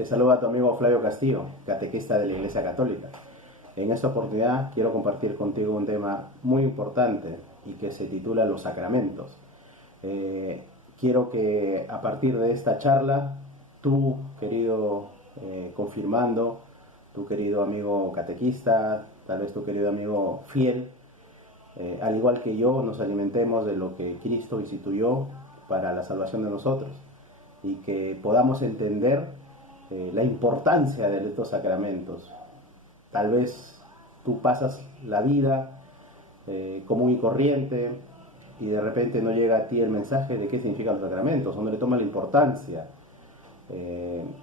Te saluda tu amigo Flavio Castillo, catequista de la Iglesia Católica. En esta oportunidad quiero compartir contigo un tema muy importante y que se titula Los Sacramentos. Quiero que a partir de esta charla, tú, querido confirmando, tu querido amigo catequista, tal vez tu querido amigo fiel, al igual que yo, nos alimentemos de lo que Cristo instituyó para la salvación de nosotros y que podamos entender la importancia de estos sacramentos. Tal vez tú pasas la vida común y corriente y de repente no llega a ti el mensaje de qué significan los sacramentos, o no le toma la importancia.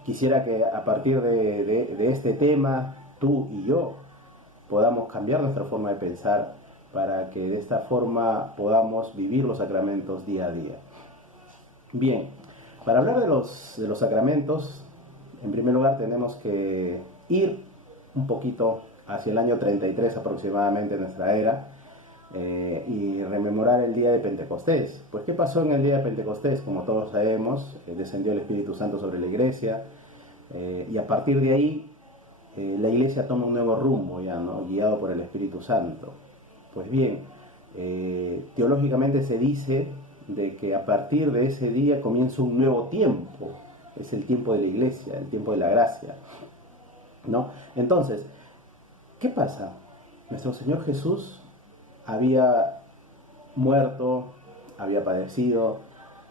Quisiera que a partir de este tema, tú y yo podamos cambiar nuestra forma de pensar para que de esta forma podamos vivir los sacramentos día a día. Bien, para hablar de los sacramentos, en primer lugar tenemos que ir un poquito hacia el año 33 aproximadamente de nuestra era y rememorar el día de Pentecostés. Pues, ¿qué pasó en el día de Pentecostés? Como todos sabemos, descendió el Espíritu Santo sobre la iglesia y a partir de ahí la iglesia toma un nuevo rumbo ya, ¿no? Guiado por el Espíritu Santo. Pues bien, teológicamente se dice de que a partir de ese día comienza un nuevo tiempo. Es el tiempo de la iglesia, el tiempo de la gracia, ¿no? Entonces, ¿qué pasa? Nuestro Señor Jesús había muerto, había padecido,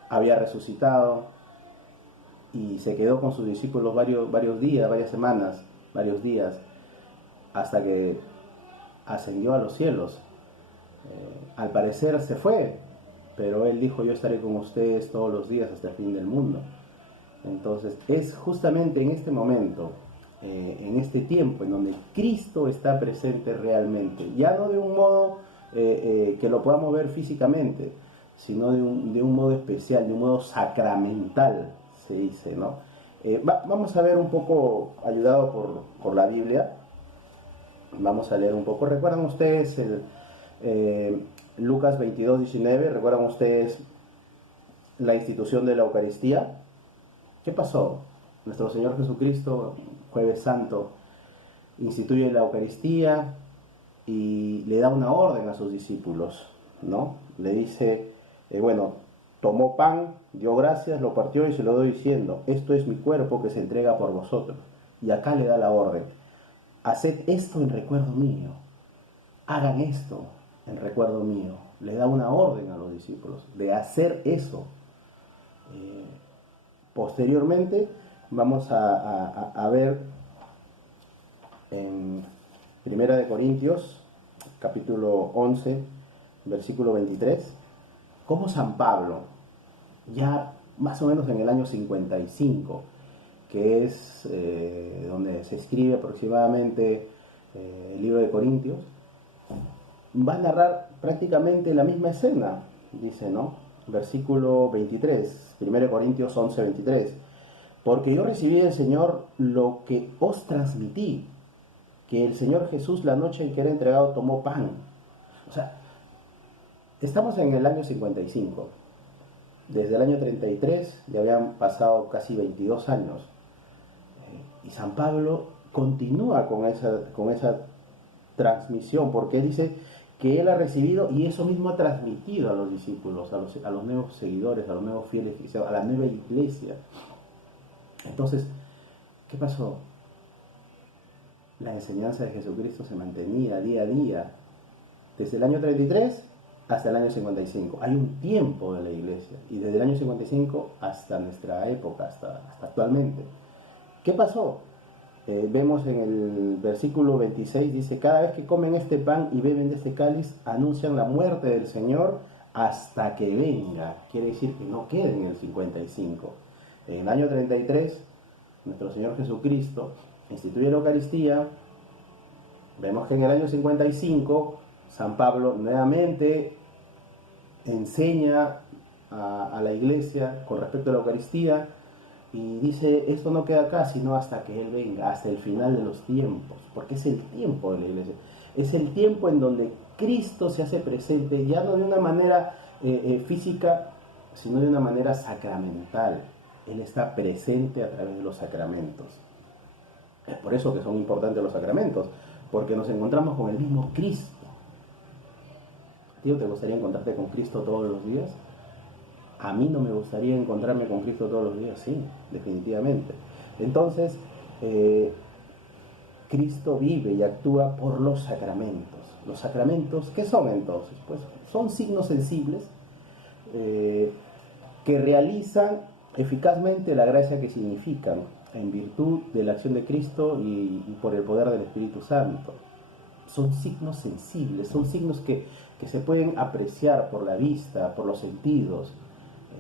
había resucitado y se quedó con sus discípulos varios días, varias semanas, varios días, hasta que ascendió a los cielos. Al parecer se fue, pero Él dijo: yo estaré con ustedes todos los días hasta el fin del mundo. Entonces es justamente en este momento, en este tiempo, en donde Cristo está presente realmente, ya no de un modo que lo podamos ver físicamente, sino de un modo especial, de un modo sacramental, se dice, ¿no? Vamos a ver un poco, ayudado por la Biblia, vamos a leer un poco. ¿Recuerdan ustedes Lucas 22:19? ¿Recuerdan ustedes la institución de la Eucaristía? ¿Qué pasó? Nuestro Señor Jesucristo, Jueves Santo, instituye la Eucaristía y le da una orden a sus discípulos, ¿no? Le dice, tomó pan, dio gracias, lo partió y se lo doy diciendo: esto es mi cuerpo que se entrega por vosotros. Y acá le da la orden: haced esto en recuerdo mío, hagan esto en recuerdo mío. Le da una orden a los discípulos de hacer eso. Posteriormente vamos a ver en 1 Corintios capítulo 11 versículo 23 cómo San Pablo, ya más o menos en el año 55, que es donde se escribe aproximadamente el libro de Corintios, va a narrar prácticamente la misma escena, dice, ¿no? Versículo 23, 1 Corintios 11, 23. Porque yo recibí del Señor lo que os transmití, que el Señor Jesús, la noche en que era entregado, tomó pan. O sea, estamos en el año 55. Desde el año 33 ya habían pasado casi 22 años. Y San Pablo continúa con esa transmisión, porque dice que él ha recibido y eso mismo ha transmitido a los discípulos, a los nuevos seguidores, a los nuevos fieles, a la nueva iglesia. Entonces, ¿qué pasó? La enseñanza de Jesucristo se mantenía día a día, desde el año 33 hasta el año 55. Hay un tiempo de la iglesia, y desde el año 55 hasta nuestra época, hasta actualmente. ¿Qué pasó? Vemos en el versículo 26, dice: cada vez que comen este pan y beben de este cáliz, anuncian la muerte del Señor hasta que venga. Quiere decir que no queda en el 55. En el año 33, nuestro Señor Jesucristo instituye la Eucaristía. Vemos que en el año 55, San Pablo nuevamente enseña a la iglesia con respecto a la Eucaristía, y dice: esto no queda acá, sino hasta que Él venga, hasta el final de los tiempos, porque es el tiempo de la iglesia, es el tiempo en donde Cristo se hace presente, ya no de una manera física, sino de una manera sacramental. Él está presente a través de los sacramentos. Es por eso que son importantes los sacramentos, porque nos encontramos con el mismo Cristo. ¿A ti no te gustaría encontrarte con Cristo todos los días? A mí no me gustaría encontrarme con Cristo todos los días, sí, definitivamente. Entonces, Cristo vive y actúa por los sacramentos. Los sacramentos, ¿qué son entonces? Pues son signos sensibles que realizan eficazmente la gracia que significan en virtud de la acción de Cristo y por el poder del Espíritu Santo. Son signos sensibles, son signos que se pueden apreciar por la vista, por los sentidos,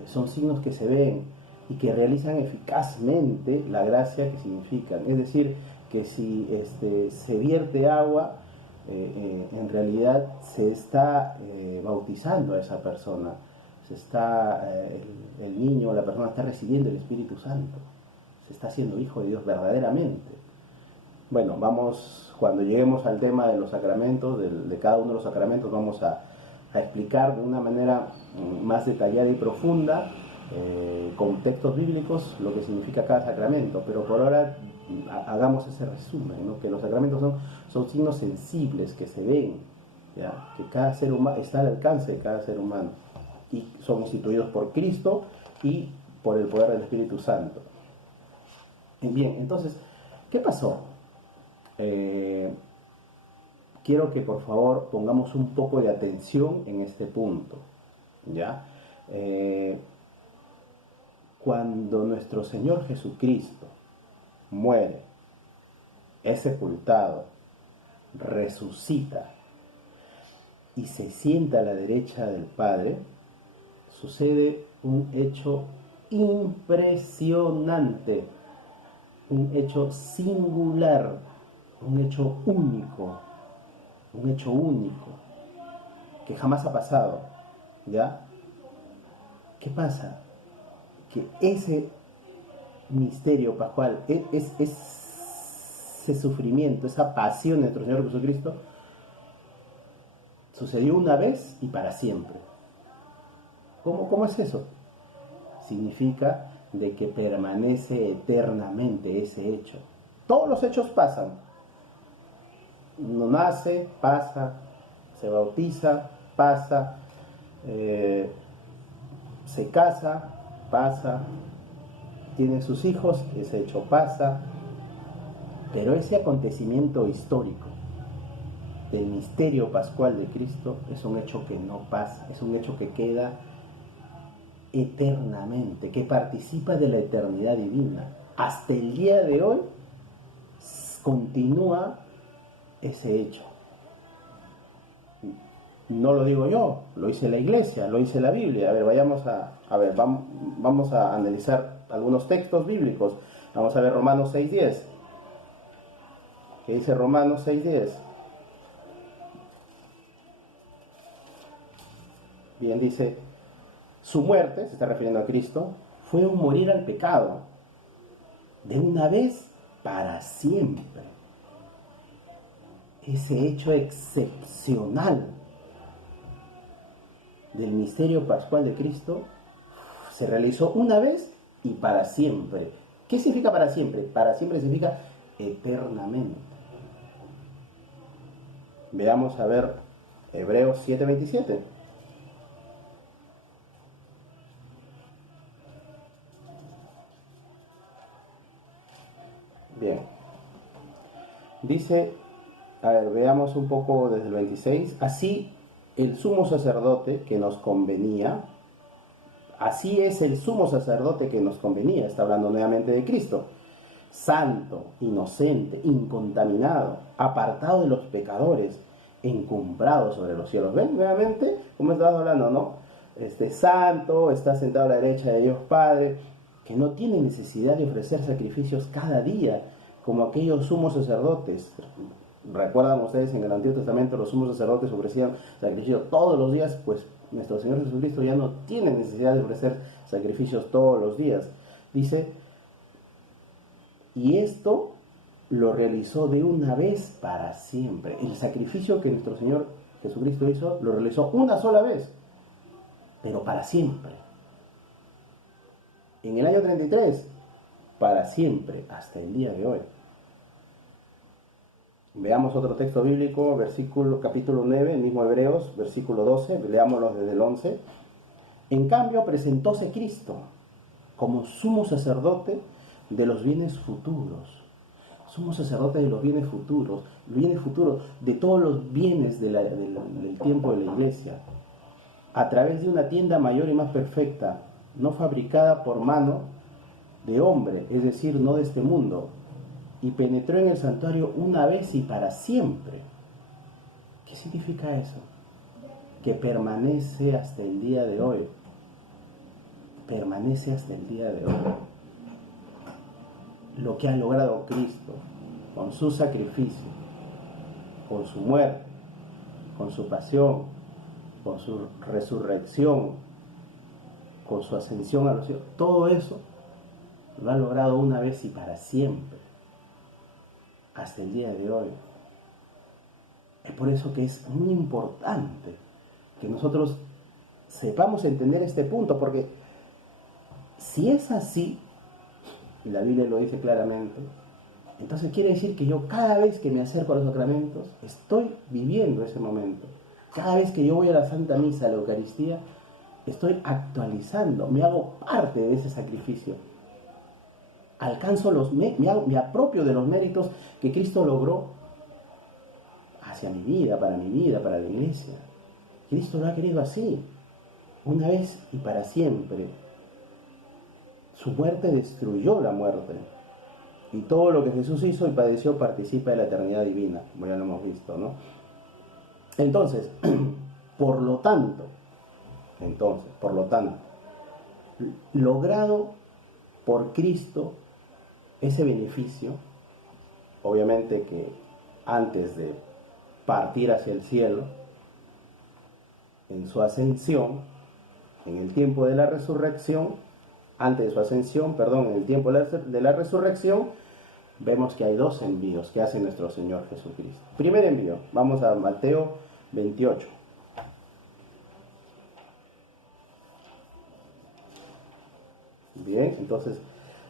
son signos que se ven y que realizan eficazmente la gracia que significan. Es decir, que si se vierte agua, en realidad se está bautizando a esa persona, el niño o la persona está recibiendo el Espíritu Santo, se está haciendo hijo de Dios verdaderamente. Bueno, cuando lleguemos al tema de los sacramentos, de cada uno de los sacramentos, vamos a explicar de una manera más detallada y profunda, con textos bíblicos, lo que significa cada sacramento. Pero por ahora hagamos ese resumen, ¿no? Que los sacramentos son signos sensibles que se ven, ¿ya? Que cada ser humano está al alcance de cada ser humano y son instituidos por Cristo y por el poder del Espíritu Santo. Bien, entonces, ¿qué pasó? Quiero que por favor pongamos un poco de atención en este punto, ¿ya? Cuando nuestro Señor Jesucristo muere, es sepultado, resucita y se sienta a la derecha del Padre, sucede un hecho impresionante, un hecho singular, un hecho único, que jamás ha pasado, ¿ya? ¿Qué pasa? Que ese misterio pascual, ese sufrimiento, esa pasión de nuestro Señor Jesucristo, sucedió una vez y para siempre. ¿Cómo es eso? Significa de que permanece eternamente ese hecho. Todos los hechos pasan. Uno nace, pasa, se bautiza, pasa, se casa, pasa, tiene sus hijos, ese hecho pasa, pero ese acontecimiento histórico del misterio pascual de Cristo es un hecho que no pasa, es un hecho que queda eternamente, que participa de la eternidad divina. Hasta el día de hoy continúa ese hecho. No lo digo yo, lo dice la Iglesia, lo dice la Biblia. A ver, vamos a analizar algunos textos bíblicos. Vamos a ver Romanos 6:10. ¿Qué dice Romanos 6:10? Bien, dice, su muerte, se está refiriendo a Cristo, fue un morir al pecado, de una vez para siempre. Ese hecho excepcional del misterio pascual de Cristo se realizó una vez y para siempre. ¿Qué significa para siempre? Para siempre significa eternamente. Veamos a ver Hebreos 7:27. Bien. Dice, a ver, veamos un poco desde el 26. Así el sumo sacerdote que nos convenía, así es el sumo sacerdote que nos convenía, está hablando nuevamente de Cristo, santo, inocente, incontaminado, apartado de los pecadores, encumbrado sobre los cielos. ¿Ven? Nuevamente, como estaba hablando, ¿no? Santo, está sentado a la derecha de Dios Padre, que no tiene necesidad de ofrecer sacrificios cada día, como aquellos sumos sacerdotes. Recuerdan ustedes, en el Antiguo Testamento los sumos sacerdotes ofrecían sacrificios todos los días, pues nuestro Señor Jesucristo ya no tiene necesidad de ofrecer sacrificios todos los días. Dice, y esto lo realizó de una vez para siempre. El sacrificio que nuestro Señor Jesucristo hizo, lo realizó una sola vez, pero para siempre. en el año 33, para siempre, hasta el día de hoy. Veamos otro texto bíblico, capítulo 9, el mismo Hebreos, versículo 12, leámoslo desde el 11. En cambio, presentóse Cristo como sumo sacerdote de los bienes futuros. Sumo sacerdote de los bienes futuros de todos los bienes del tiempo de la iglesia, a través de una tienda mayor y más perfecta, no fabricada por mano de hombre, es decir, no de este mundo, y penetró en el santuario una vez y para siempre. ¿Qué significa eso? Que permanece hasta el día de hoy. Permanece hasta el día de hoy. Lo que ha logrado Cristo con su sacrificio, con su muerte, con su pasión, con su resurrección, con su ascensión a los cielos, todo eso lo ha logrado una vez y para siempre, hasta el día de hoy. Es por eso que es muy importante que nosotros sepamos entender este punto, porque si es así, y la Biblia lo dice claramente, entonces quiere decir que yo cada vez que me acerco a los sacramentos estoy viviendo ese momento. Cada vez que yo voy a la Santa Misa, a la Eucaristía, estoy actualizando, me hago parte de ese sacrificio. Alcanzo me apropio de los méritos que Cristo logró hacia mi vida, para la iglesia. Cristo lo ha querido así, una vez y para siempre. Su muerte destruyó la muerte. Y todo lo que Jesús hizo y padeció participa de la eternidad divina, como ya lo hemos visto, ¿no? Entonces, por lo tanto, logrado por Cristo ese beneficio, obviamente que antes de partir hacia el cielo, en su ascensión, en el tiempo de la resurrección, antes de su ascensión, en el tiempo de la resurrección, vemos que hay dos envíos que hace nuestro Señor Jesucristo. Primer envío, vamos a Mateo 28. Bien, entonces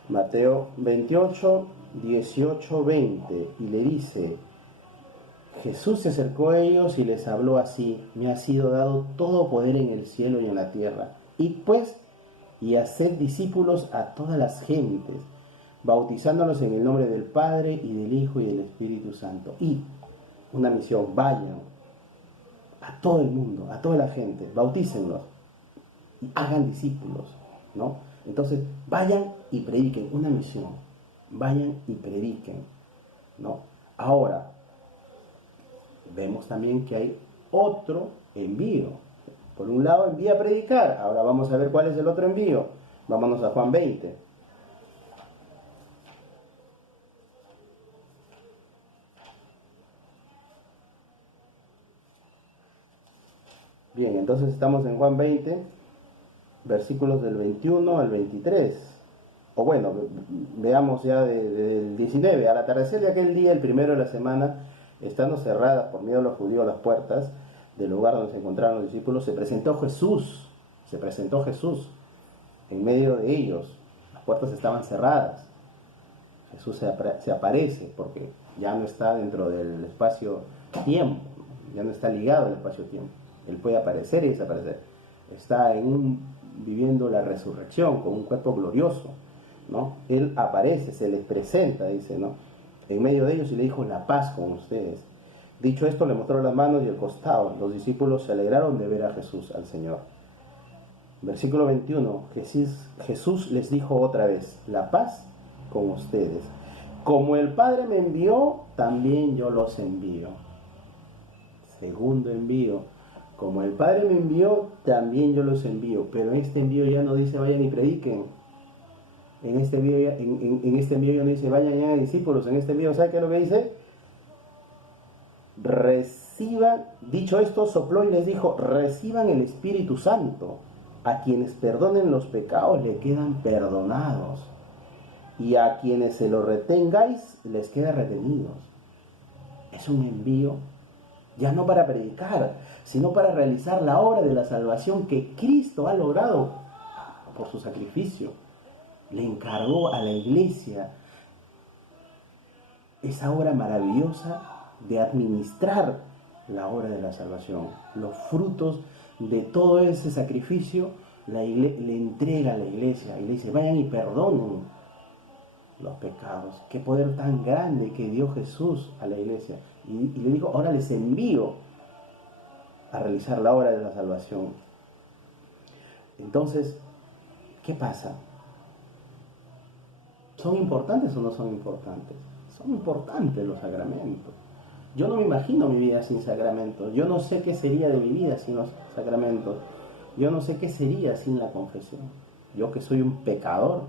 Mateo 28, 18, 20, y le dice: Jesús se acercó a ellos y les habló así: me ha sido dado todo poder en el cielo y en la tierra. Y haced discípulos a todas las gentes, bautizándolos en el nombre del Padre y del Hijo y del Espíritu Santo. Y una misión: vayan a todo el mundo, a toda la gente, bautícenlos y hagan discípulos, ¿no? Entonces, vayan y prediquen, una misión, vayan y prediquen, ¿no? Ahora, vemos también que hay otro envío. Por un lado, envía a predicar. Ahora vamos a ver cuál es el otro envío. Vámonos a Juan 20. Bien, entonces estamos en Juan 20, versículos del 21 al 23. O bueno, veamos ya del 19. Al atardecer de aquel día, el primero de la semana, estando cerradas por miedo a los judíos las puertas del lugar donde se encontraban los discípulos, se presentó Jesús en medio de ellos. Las puertas estaban cerradas. Jesús se aparece porque ya no está dentro del espacio-tiempo, ya no está ligado al espacio-tiempo. Él puede aparecer y desaparecer. Está viviendo la resurrección con un cuerpo glorioso, ¿no? Él aparece, se les presenta, dice, ¿no? En medio de ellos, y le dijo: la paz con ustedes. Dicho esto, le mostró las manos y el costado. Los discípulos se alegraron de ver a Jesús, al Señor. Versículo 21, Jesús les dijo otra vez: la paz con ustedes. Como el Padre me envió, también yo los envío. Segundo envío. Como el Padre me envió, también yo los envío. Pero en este envío ya no dice vayan y prediquen. En este envío ya no dice vayan y hagan discípulos. En este envío, ¿sabe qué es lo que dice? Reciban, dicho esto, sopló y les dijo: reciban el Espíritu Santo. A quienes perdonen los pecados le quedan perdonados, y a quienes se lo retengáis les queda retenidos. Es un envío ya no para predicar, sino para realizar la obra de la salvación que Cristo ha logrado por su sacrificio. le encargó a la iglesia esa obra maravillosa de administrar la obra de la salvación. Los frutos de todo ese sacrificio le entrega a la iglesia y le dice, vayan y perdonen los pecados. Qué poder tan grande que dio Jesús a la iglesia. Y le dijo, ahora les envío a realizar la obra de la salvación. Entonces, ¿qué pasa? ¿Son importantes o no son importantes? Son importantes los sacramentos. Yo no me imagino mi vida sin sacramentos. Yo no sé qué sería de mi vida sin los sacramentos. Yo no sé qué sería sin la confesión. Yo que soy un pecador,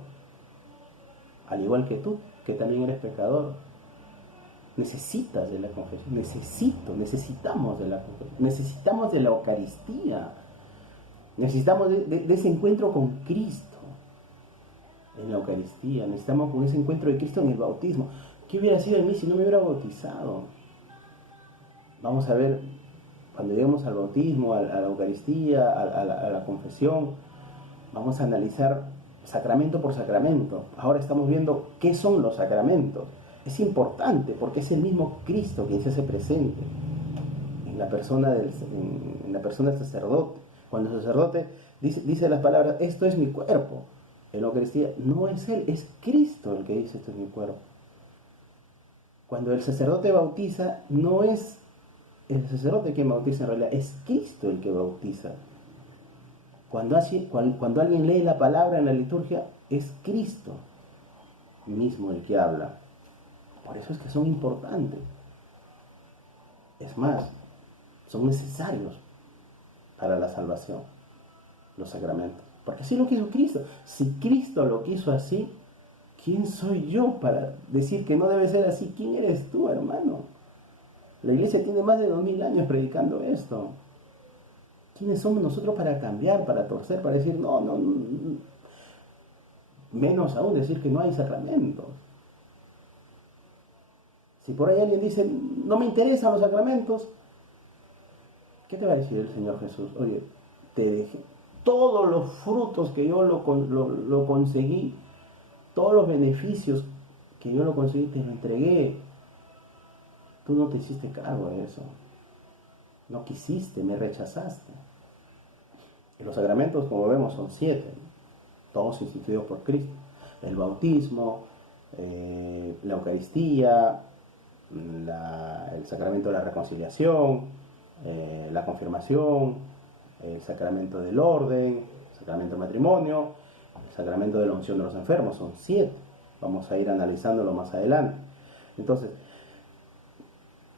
al igual que tú, que también eres pecador, necesitas de la confesión. Necesitamos de la confesión. Necesitamos de la Eucaristía. Necesitamos de ese encuentro con Cristo en la Eucaristía. Necesitamos con ese encuentro de Cristo en el bautismo. ¿Qué hubiera sido de mí si no me hubiera bautizado? Vamos a ver, cuando lleguemos al bautismo, a la Eucaristía, a la confesión, vamos a analizar sacramento por sacramento. Ahora estamos viendo qué son los sacramentos. Es importante porque es el mismo Cristo quien se hace presente en la persona del sacerdote. Cuando el sacerdote dice las palabras, esto es mi cuerpo, en la Eucaristía no es él, es Cristo el que dice, esto es mi cuerpo. Cuando el sacerdote bautiza, no es el sacerdote quien bautiza en realidad, es Cristo el que bautiza. Cuando alguien lee la palabra en la liturgia, es Cristo mismo el que habla. Por eso es que son importantes. Es más, son necesarios para la salvación, los sacramentos. Porque así lo quiso Cristo. Si Cristo lo quiso así, ¿quién soy yo para decir que no debe ser así? ¿Quién eres tú, hermano? La iglesia tiene más de 2000 años predicando esto. ¿Quiénes somos nosotros para cambiar, para torcer, para decir no? Menos aún decir que no hay sacramentos. Si por ahí alguien dice, no me interesan los sacramentos, ¿qué te va a decir el Señor Jesús? Oye, te dejé todos los frutos que yo lo conseguí, todos los beneficios que yo lo conseguí, te lo entregué. Tú no te hiciste cargo de eso. No quisiste, me rechazaste. Y los sacramentos, como vemos, son 7, todos instituidos por Cristo. El bautismo, la Eucaristía, el sacramento de la reconciliación, la confirmación, el sacramento del orden, el sacramento del matrimonio, el sacramento de la unción de los enfermos, son 7. Vamos a ir analizándolo más adelante. Entonces,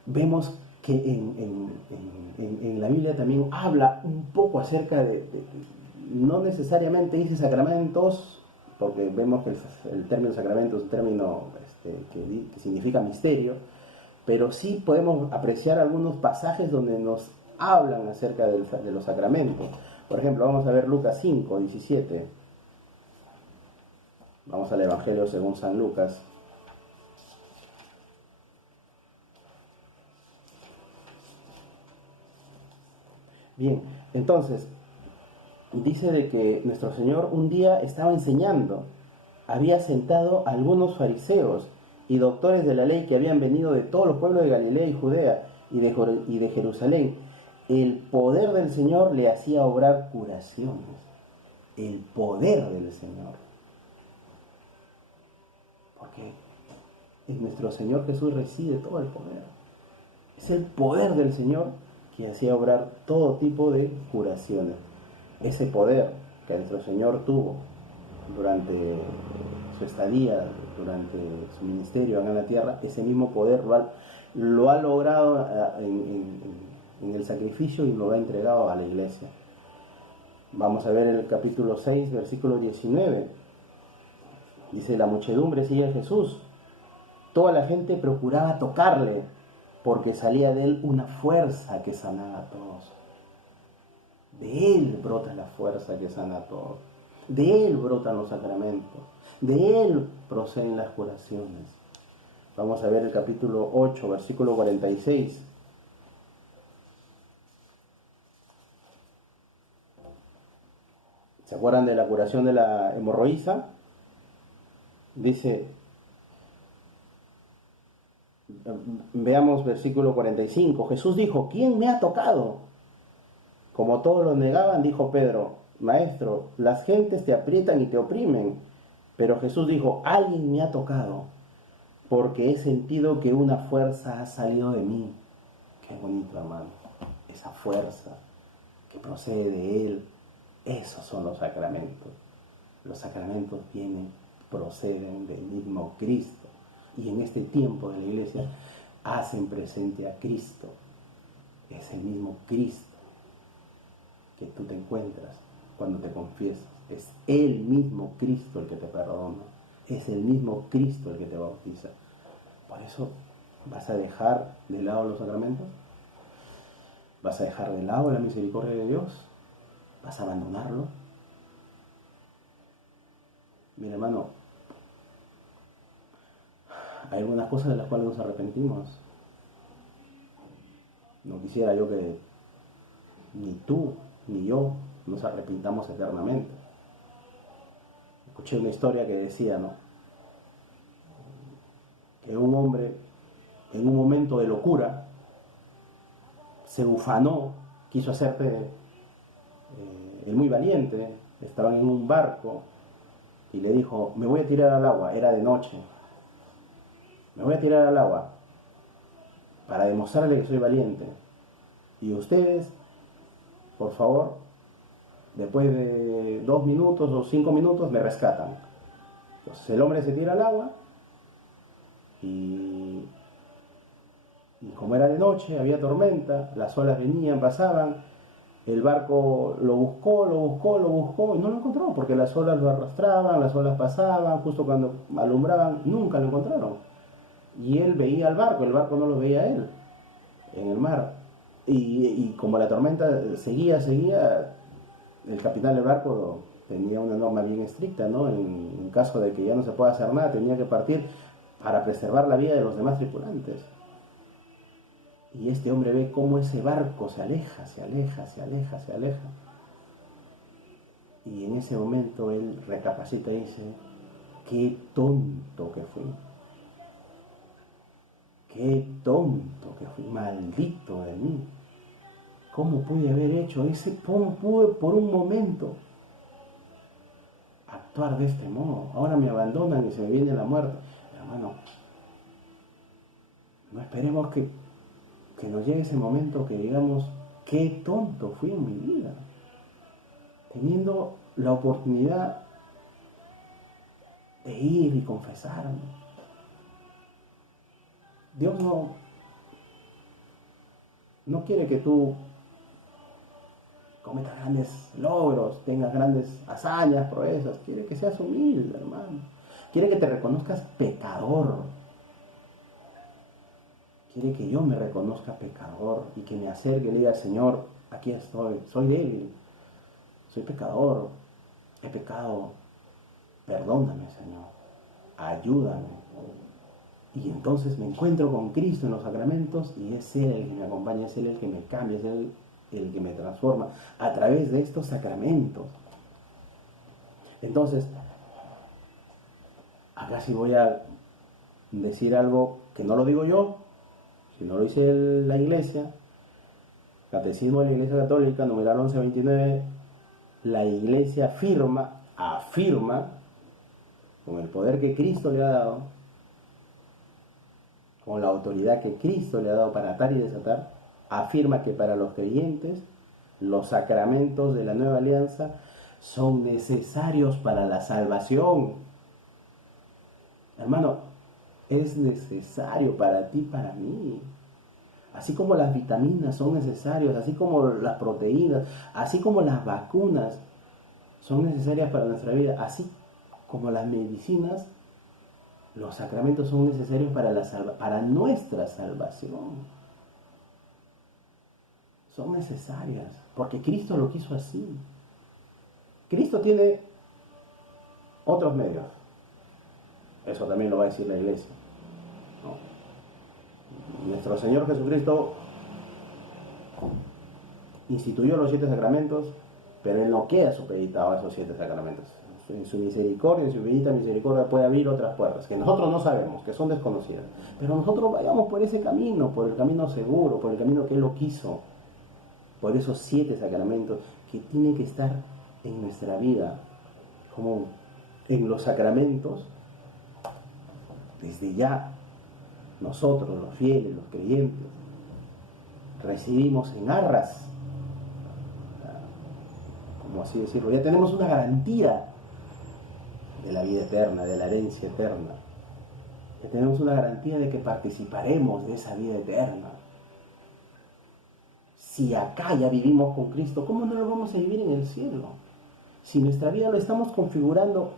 vemos que en la Biblia también habla un poco acerca no necesariamente dice sacramentos, porque vemos que el término sacramento es un término que significa misterio, pero sí podemos apreciar algunos pasajes donde nos hablan acerca de los sacramentos. Por ejemplo, vamos a ver Lucas 5, 17. Vamos al Evangelio según San Lucas. Bien, entonces, dice de que nuestro Señor un día estaba enseñando, había sentado a algunos fariseos y doctores de la ley que habían venido de todos los pueblos de Galilea y Judea y de Jerusalén. El poder del Señor le hacía obrar curaciones. El poder del Señor. Porque en nuestro Señor Jesús reside todo el poder. Es el poder del Señor que hacía obrar todo tipo de curaciones. Ese poder que nuestro Señor tuvo durante su estadía, durante su ministerio en la tierra, ese mismo poder lo ha logrado en el sacrificio y lo ha entregado a la iglesia. Vamos a ver el capítulo 6, versículo 19. Dice, la muchedumbre sigue a Jesús. Toda la gente procuraba tocarle, porque salía de él una fuerza que sanaba a todos. De él brota la fuerza que sana a todos. De él brotan los sacramentos. De él proceden las curaciones. Vamos a ver el capítulo 8, versículo 46. ¿Se acuerdan de la curación de la hemorroísa? Dice, veamos versículo 45, Jesús dijo, ¿quién me ha tocado? Como todos lo negaban, dijo Pedro, Maestro, las gentes te aprietan y te oprimen. Pero Jesús dijo, alguien me ha tocado, porque he sentido que una fuerza ha salido de mí. Qué bonito, hermano. Esa fuerza que procede de Él, esos son los sacramentos. Los sacramentos proceden del mismo Cristo. Y en este tiempo de la iglesia hacen presente a Cristo. Es el mismo Cristo que tú te encuentras cuando te confiesas. Es el mismo Cristo el que te perdona. Es el mismo Cristo el que te bautiza. Por eso, ¿vas a dejar de lado los sacramentos? ¿Vas a dejar de lado la misericordia de Dios? ¿Vas a abandonarlo? Mira, hermano, hay algunas cosas de las cuales nos arrepentimos. No quisiera yo que ni tú ni yo nos arrepintamos eternamente. Escuché una historia que decía, ¿no?, que un hombre en un momento de locura se ufanó, quiso hacerte el muy valiente, estaban en un barco y le dijo, me voy a tirar al agua, era de noche, me voy a tirar al agua para demostrarle que soy valiente. Y ustedes, por favor, después de 2 minutos o 5 minutos, me rescatan. Entonces el hombre se tira al agua y como era de noche, había tormenta, las olas venían, pasaban, el barco lo buscó y no lo encontró porque las olas lo arrastraban, las olas pasaban, justo cuando alumbraban, nunca lo encontraron. Y él veía al barco, el barco no lo veía a él en el mar. Y como la tormenta seguía, el capitán del barco tenía una norma bien estricta, ¿no? En caso de que ya no se pueda hacer nada, tenía que partir para preservar la vida de los demás tripulantes. Y este hombre ve cómo ese barco se aleja. Y en ese momento él recapacita y dice, qué tonto que fui. Qué tonto que fui, maldito de mí. ¿Cómo pude haber hecho cómo pude por un momento actuar de este modo? Ahora me abandonan y se me viene la muerte. Hermano, no esperemos que nos llegue ese momento que digamos, qué tonto fui en mi vida, teniendo la oportunidad de ir y confesarme. Dios no quiere que tú cometas grandes logros, tengas grandes hazañas, proezas. Quiere que seas humilde, hermano. Quiere que te reconozcas pecador. Quiere que yo me reconozca pecador y que me acerque y le diga, Señor, aquí estoy, soy débil, soy pecador, he pecado, perdóname, Señor, ayúdame. Y entonces me encuentro con Cristo en los sacramentos y es Él el que me acompaña, es Él el que me cambia, es Él el que me transforma a través de estos sacramentos. Entonces, acá sí voy a decir algo que no lo digo yo, sino lo dice la Iglesia, Catecismo de la Iglesia Católica, numeral 1129, la Iglesia afirma, con el poder que Cristo le ha dado, con la autoridad que Cristo le ha dado para atar y desatar, afirma que para los creyentes los sacramentos de la nueva alianza son necesarios para la salvación. Hermano, es necesario para ti, para mí. Así como las vitaminas son necesarias, así como las proteínas, así como las vacunas son necesarias para nuestra vida, así como las medicinas, los sacramentos son necesarios para nuestra salvación. Son necesarias, porque Cristo lo quiso así. Cristo tiene otros medios. Eso también lo va a decir la Iglesia, ¿no? Nuestro Señor Jesucristo instituyó los 7 sacramentos, pero Él no queda supeditado a esos 7 sacramentos. en su misericordia, en su bendita misericordia puede abrir otras puertas, que nosotros no sabemos, que son desconocidas. Pero nosotros vayamos por ese camino, por el camino seguro, por el camino que Él lo quiso, por esos 7 sacramentos que tienen que estar en nuestra vida, como en los sacramentos, desde ya, nosotros, los fieles, los creyentes, recibimos en arras, como así decirlo, ya tenemos una garantía de la vida eterna, de la herencia eterna. Ya tenemos una garantía de que participaremos de esa vida eterna. Si acá ya vivimos con Cristo, ¿cómo no lo vamos a vivir en el cielo? Si nuestra vida lo estamos configurando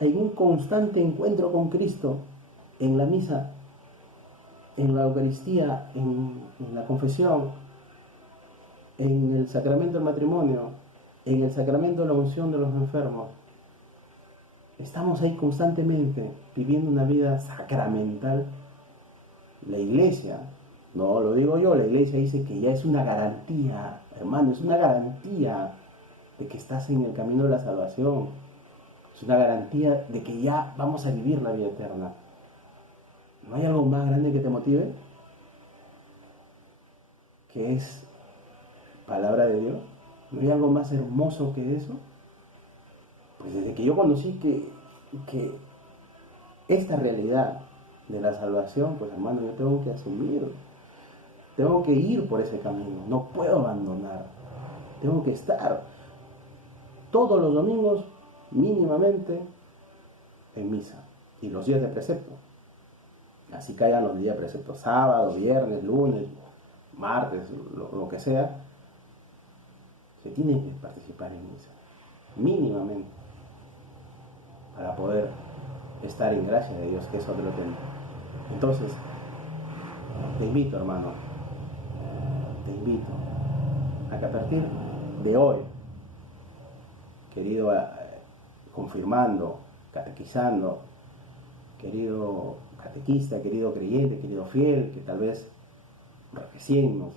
en un constante encuentro con Cristo, en la misa, en la Eucaristía, en la confesión, en el sacramento del matrimonio, en el sacramento de la unción de los enfermos, estamos ahí constantemente viviendo una vida sacramental. La Iglesia, no lo digo yo, la Iglesia dice que ya es una garantía, hermano, es una garantía de que estás en el camino de la salvación. Es una garantía de que ya vamos a vivir la vida eterna. ¿No hay algo más grande que te motive? Que es palabra de Dios. ¿No hay algo más hermoso que eso? Pues desde que yo conocí que esta realidad de la salvación, pues hermano, yo tengo que asumir, tengo que ir por ese camino, no puedo abandonar, tengo que estar todos los domingos mínimamente en misa y los días de precepto. Así caigan los días de precepto, sábado, viernes, lunes, martes, lo que sea, se tiene que participar en misa, mínimamente, para poder estar en gracia de Dios, que es otro tema. Entonces, te invito, hermano, te invito a que a partir de hoy, querido confirmando, catequizando, querido catequista, querido creyente, querido fiel, que tal vez recién nos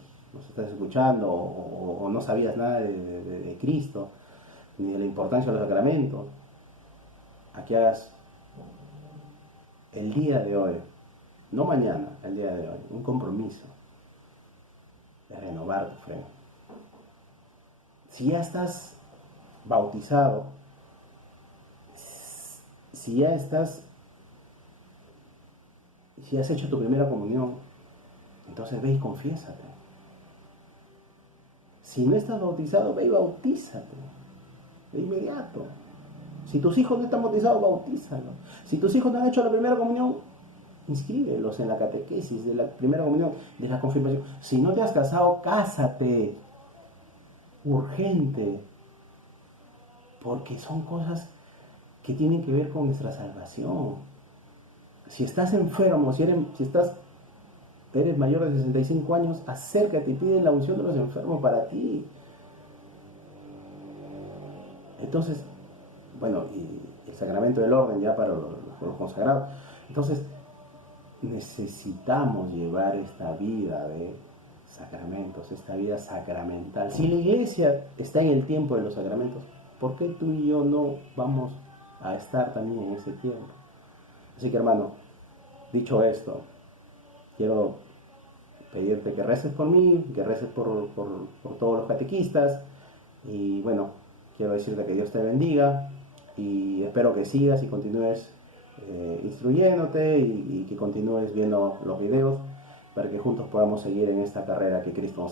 estás escuchando o no sabías nada de Cristo, ni de la importancia de los sacramentos, a que hagas el día de hoy, no mañana, el día de hoy, un compromiso de renovar tu fe. Si ya estás bautizado, si has hecho tu primera comunión, entonces ve y confiésate. Si no estás bautizado, ve y bautízate de inmediato. Si tus hijos no están bautizados, bautízalos. Si tus hijos no han hecho la primera comunión, inscríbelos en la catequesis de la primera comunión, de la confirmación. Si no te has casado, cásate. Urgente. Porque son cosas que tienen que ver con nuestra salvación. Si estás enfermo, si eres mayor de 65 años, acércate y pide la unción de los enfermos para ti. Entonces, bueno, y el sacramento del orden ya para los consagrados. Entonces, necesitamos llevar esta vida de sacramentos, esta vida sacramental. Si la Iglesia está en el tiempo de los sacramentos, ¿por qué tú y yo no vamos a estar también en ese tiempo? Así que, hermano, dicho esto, quiero pedirte que reces por mí, que reces por todos los catequistas, y bueno, quiero decirte que Dios te bendiga, y espero que sigas y continúes instruyéndote y que continúes viendo los videos para que juntos podamos seguir en esta carrera que Cristo nos ha